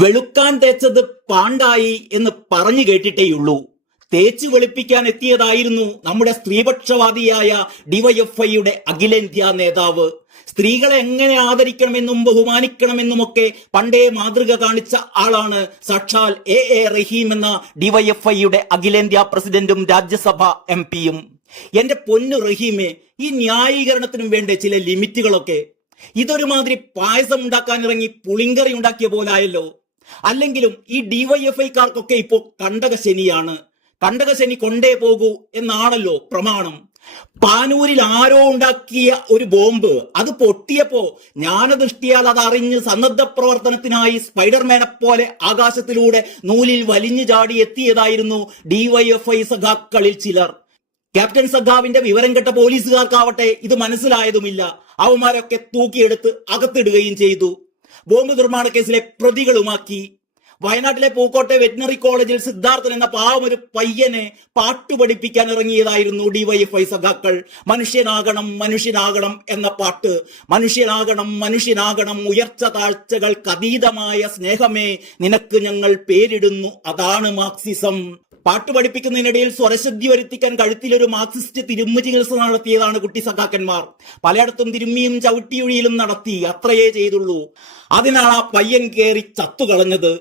വെളുക്കാൻ തേച്ചത് പാണ്ടായി എന്ന് പറഞ്ഞു കേട്ടിട്ടേയുള്ളൂ. തേച്ചു വെളുപ്പിക്കാൻ എത്തിയതായിരുന്നു നമ്മുടെ സ്ത്രീപക്ഷവാദിയായ ഡിവൈഎഫ്ഐയുടെ അഖിലേന്ത്യാ നേതാവ്. സ്ത്രീകളെ എങ്ങനെ ആദരിക്കണമെന്നും ബഹുമാനിക്കണമെന്നുമൊക്കെ പണ്ടേ മാതൃക കാണിച്ച ആളാണ് സാക്ഷാൽ എ റഹീം എന്ന ഡിവൈഎഫ്ഐയുടെ അഖിലേന്ത്യാ പ്രസിഡന്റും രാജ്യസഭ എംപിയും. എന്റെ പൊന്നു റഹീമെ, ഈ ന്യായീകരണത്തിനും വേണ്ട ചില ലിമിറ്റുകളൊക്കെ. ഇതൊരുമാതിരി പായസം ഉണ്ടാക്കാൻ ഇറങ്ങി പുളിങ്കറി ഉണ്ടാക്കിയ പോലായല്ലോ. അല്ലെങ്കിലും ഈ ഡിവൈഎഫ്ഐക്കാർക്കൊക്കെ ഇപ്പോ കണ്ടകശനിയാണ്. കണ്ടകശനി കൊണ്ടേ പോകൂ എന്നാണല്ലോ പ്രമാണം. പാനൂരിൽ ആരോ ഉണ്ടാക്കിയ ഒരു ബോംബ് അത് പൊട്ടിയപ്പോ ജ്ഞാനദൃഷ്ടിയാൽ അത് അറിഞ്ഞ് സന്നദ്ധ പ്രവർത്തനത്തിനായി സ്പൈഡർമാനെ പോലെ ആകാശത്തിലൂടെ നൂലിൽ വലിഞ്ഞു ചാടി എത്തിയതായിരുന്നു ഡിവൈഎഫ്ഐ സഖാക്കളിൽ ചിലർ. ക്യാപ്റ്റൻ സഖാവിന്റെ വിവരം കെട്ട പോലീസുകാർക്കാവട്ടെ ഇത് മനസ്സിലായതുമില്ല. അവന്മാരൊക്കെ തൂക്കിയെടുത്ത് അകത്തിടുകയും ചെയ്തു. ബോംബ് നിർമ്മാണ കേസിലെ പ്രതികളുമാക്കി. വയനാട്ടിലെ പൂക്കോട്ടെ വെറ്റിനറി കോളേജിൽ സിദ്ധാർത്ഥൻ എന്ന പാവമൊരു പയ്യനെ പാട്ട് പഠിപ്പിക്കാൻ ഇറങ്ങിയതായിരുന്നു ഡിവൈഎഫ്ഐ സഖാക്കൾ. മനുഷ്യനാകണം മനുഷ്യനാകണം എന്ന പാട്ട്. മനുഷ്യനാകണം മനുഷ്യനാകണം, ഉയർച്ച താഴ്ചകൾക്ക് അതീതമായ സ്നേഹമേ നിനക്ക് ഞങ്ങൾ പേരിടുന്നു, അതാണ് മാർക്സിസം. പാട്ട് പഠിപ്പിക്കുന്നതിനിടയിൽ സ്വരശുദ്ധി വരുത്തിക്കാൻ കഴുത്തിലൊരു മാർക്സിസ്റ്റ് തിരുമ്മ ചികിത്സ നടത്തിയതാണ് കുട്ടി സഖാക്കന്മാർ. പലയിടത്തും തിരുമ്മിയും ചവിട്ടിയൊഴിയിലും നടത്തി, അത്രയേ ചെയ്തുള്ളൂ. അതിനാണ് ആ പയ്യൻ കയറി ചത്തുകളഞ്ഞത്.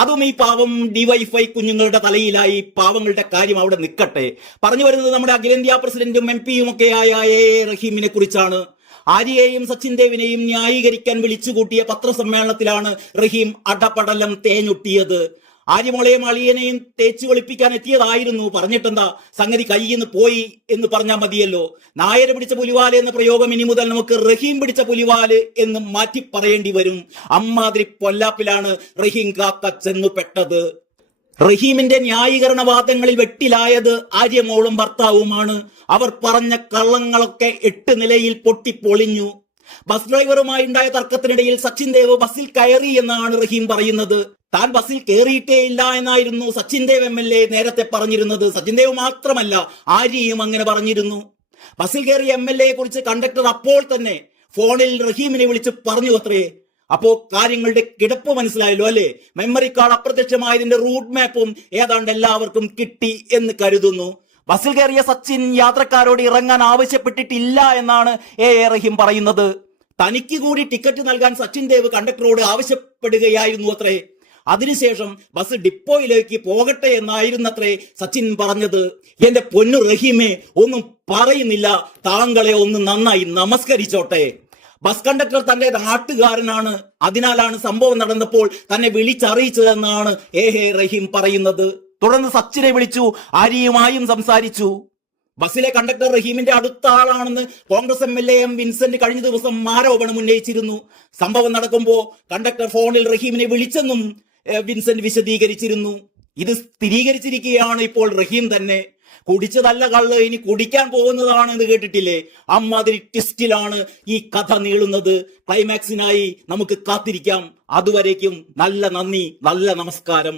അതും ഈ പാവം ഡിവൈഎഫ്ഐ കുഞ്ഞുങ്ങളുടെ തലയിലായി. പാവങ്ങളുടെ കാര്യം അവിടെ നിൽക്കട്ടെ. പറഞ്ഞു വരുന്നത് നമ്മുടെ അഖിലേന്ത്യാ പ്രസിഡന്റും എംപിയും ഒക്കെയായ എ റഹീമിനെ കുറിച്ചാണ്. ആര്യയെയും സച്ചിൻ ദേവിനെയും ന്യായീകരിക്കാൻ വിളിച്ചുകൂട്ടിയ പത്രസമ്മേളനത്തിലാണ് റഹീം അടപടലം തേഞ്ഞൊട്ടിയത്. ആര്യമോളെയും അളിയനെയും തേച്ചു വെളുപ്പിക്കാൻ എത്തിയതായിരുന്നു. പറഞ്ഞിട്ടെന്താ, സംഗതി കയ്യിൽ നിന്ന് പോയി എന്ന് പറഞ്ഞാൽ മതിയല്ലോ. നായര് പിടിച്ച പുലിവാല് എന്ന പ്രയോഗം ഇനി മുതൽ നമുക്ക് റഹീം പിടിച്ച പുലിവാല് എന്ന് മാറ്റി പറയേണ്ടി വരും. അമ്മാതിരി പൊല്ലാപ്പിലാണ് റഹീം കാക്ക ചെന്നു പെട്ടത്. റഹീമിന്റെ ന്യായീകരണവാദങ്ങളിൽ വെട്ടിലായത് ആര്യമോളും ഭർത്താവുമാണ്. അവർ പറഞ്ഞ കള്ളങ്ങളൊക്കെ 8 നിലയിൽ പൊട്ടിപ്പൊളിഞ്ഞു. ബസ് ഡ്രൈവറുമായി ഉണ്ടായ തർക്കത്തിനിടയിൽ സച്ചിൻ ദേവ് ബസ്സിൽ കയറി എന്നാണ് റഹീം പറയുന്നത്. താൻ ബസ്സിൽ കയറിയിട്ടേ ഇല്ല എന്നായിരുന്നു സച്ചിൻ ദേവ് MLA നേരത്തെ പറഞ്ഞിരുന്നത്. സച്ചിൻ ദേവ് മാത്രമല്ല, ആര്യയും അങ്ങനെ പറഞ്ഞിരുന്നു. ബസ്സിൽ കയറിയ MLA കുറിച്ച് കണ്ടക്ടർ അപ്പോൾ തന്നെ ഫോണിൽ റഹീമിനെ വിളിച്ച് പറഞ്ഞു അത്രേ. അപ്പോ കാര്യങ്ങളുടെ കിടപ്പ് മനസ്സിലായല്ലോ അല്ലേ? മെമ്മറി കാർഡ് അപ്രത്യക്ഷമായതിന്റെ റൂട്ട് മാപ്പും ഏതാണ്ട് എല്ലാവർക്കും കിട്ടി എന്ന് കരുതുന്നു. ബസ്സിൽ കയറിയ സച്ചിൻ യാത്രക്കാരോട് ഇറങ്ങാൻ ആവശ്യപ്പെട്ടിട്ടില്ല എന്നാണ് എ റഹീം പറയുന്നത്. തനിക്ക് കൂടി ടിക്കറ്റ് നൽകാൻ സച്ചിൻ ദേവ് കണ്ടക്ടറോട് ആവശ്യപ്പെടുകയായിരുന്നു അത്രേ. അതിനുശേഷം ബസ് ഡിപ്പോയിലേക്ക് പോകട്ടെ എന്നായിരുന്നത്രേ സച്ചിൻ പറഞ്ഞത്. എന്റെ പൊന്നു റഹീമേ, ഒന്നും പറയുന്നില്ല, താങ്കളെ ഒന്ന് നന്നായി നമസ്കരിച്ചോട്ടെ. ബസ് കണ്ടക്ടർ തന്റെ നാട്ടുകാരനാണ്. അതിനാലാണ് സംഭവം നടന്നപ്പോൾ തന്നെ വിളിച്ചറിയിച്ചതെന്നാണ് എ റഹീം പറയുന്നത്. തുടർന്ന് സച്ചിനെ വിളിച്ചു, ആര്യയുമായും സംസാരിച്ചു. ബസ്സിലെ കണ്ടക്ടർ റഹീമിന്റെ അടുത്ത ആളാണെന്ന് കോൺഗ്രസ് MLA M വിൻസെന്റ് കഴിഞ്ഞ ദിവസം ആരോപണം ഉന്നയിച്ചിരുന്നു. സംഭവം നടക്കുമ്പോൾ കണ്ടക്ടർ ഫോണിൽ റഹീമിനെ വിളിച്ചെന്നും വിൻസെന്റ് വിശദീകരിച്ചിരുന്നു. ഇത് സ്ഥിരീകരിച്ചിരിക്കുകയാണ് ഇപ്പോൾ റഹീം തന്നെ. കുടിച്ചതല്ല കള്ള്, ഇനി കുടിക്കാൻ പോകുന്നതാണ് എന്ന് കേട്ടിട്ടില്ലേ? അമ്മാതിരി ട്വിസ്റ്റിലാണ് ഈ കഥ നീളുന്നത്. ക്ലൈമാക്സിനായി നമുക്ക് കാത്തിരിക്കാം. അതുവരേക്കും നല്ല നന്ദി, നല്ല നമസ്കാരം.